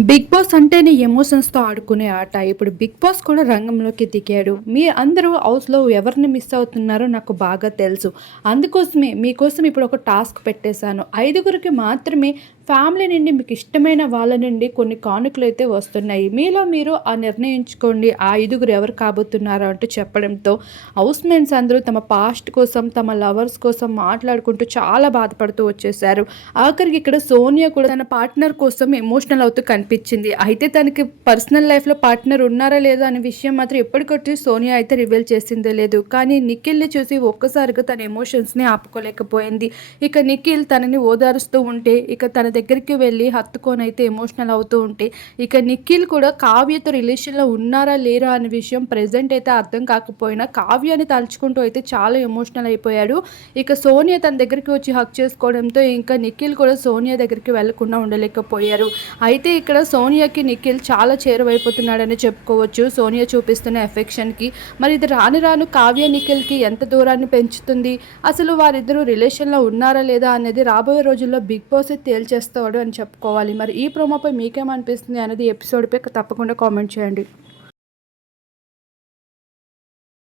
Big boss అంటేనే ఎమోషన్స్తో ఆడుకునే ఆట. ఇప్పుడు బిగ్ బాస్ కూడా రంగంలోకి దిగాడు. మీ అందరూ హౌస్లో ఎవరిని మిస్ అవుతున్నారో నాకు బాగా తెలుసు. అందుకోసమే మీకోసం ఇప్పుడు ఒక టాస్క్ పెట్టేశాను. ఐదుగురికి మాత్రమే ఫ్యామిలీ నుండి మీకు ఇష్టమైన వాళ్ళ నుండి కొన్ని కానుకలు అయితే వస్తున్నాయి. మీలో మీరు ఆ నిర్ణయించుకోండి. ఆ ఐదుగురు ఎవరు కాబోతున్నారో అంటూ చెప్పడంతో హౌస్ మెన్స్ అందరూ తమ పాస్ట్ కోసం తమ లవర్స్ కోసం మాట్లాడుకుంటూ చాలా బాధపడుతూ వచ్చేసారు ఆఖరికి ఇక్కడ సోనియా కూడా తన పార్ట్నర్ కోసం ఎమోషనల్ అవుతూ కనిపించింది అయితే తనకి పర్సనల్ లైఫ్లో పార్ట్నర్ ఉన్నారా లేదా అనే విషయం మాత్రం ఎప్పటికొచ్చి సోనియా అయితే రివీల్ చేసిందే లేదు. కానీ నిఖిల్ని చూసి ఒక్కసారిగా తన ఎమోషన్స్ని ఆపుకోలేకపోయింది. ఇక నిఖిల్ తనని ఓదారుస్తూ ఉంటే ఇక తన దగ్గరికి వెళ్ళి హత్తుకొని అయితే ఎమోషనల్ అవుతూ ఉంటే ఇక నిఖిల్ కూడా కావ్యతో రిలేషన్లో ఉన్నారా లేరా అనే విషయం ప్రజెంట్ అయితే అర్థం కాకపోయినా కావ్యాన్ని తలుచుకుంటూ అయితే చాలా ఎమోషనల్ అయిపోయాడు. ఇక సోనియా తన దగ్గరికి వచ్చి హక్ చేసుకోవడంతో ఇంకా నిఖిల్ కూడా సోనియా దగ్గరికి వెళ్ళకుండా ఉండలేకపోయారు. అయితే ఇక్కడ సోనియాకి నిఖిల్ చాలా చేరువైపోతున్నాడని చెప్పుకోవచ్చు. సోనియా చూపిస్తున్న ఎఫెక్షన్కి. మరి ఇది రాను రాను కావ్య నిఖిల్కి ఎంత దూరాన్ని పెంచుతుంది? అసలు వారిద్దరూ రిలేషన్లో ఉన్నారా లేదా అనేది రాబోయే రోజుల్లో బిగ్ బాస్ తేల్చేస్తాడు అని చెప్పుకోవాలి. మరి ఈ ప్రోమోపై మీకేమనిపిస్తుంది అనేది ఎపిసోడ్పై తప్పకుండా కామెంట్ చేయండి.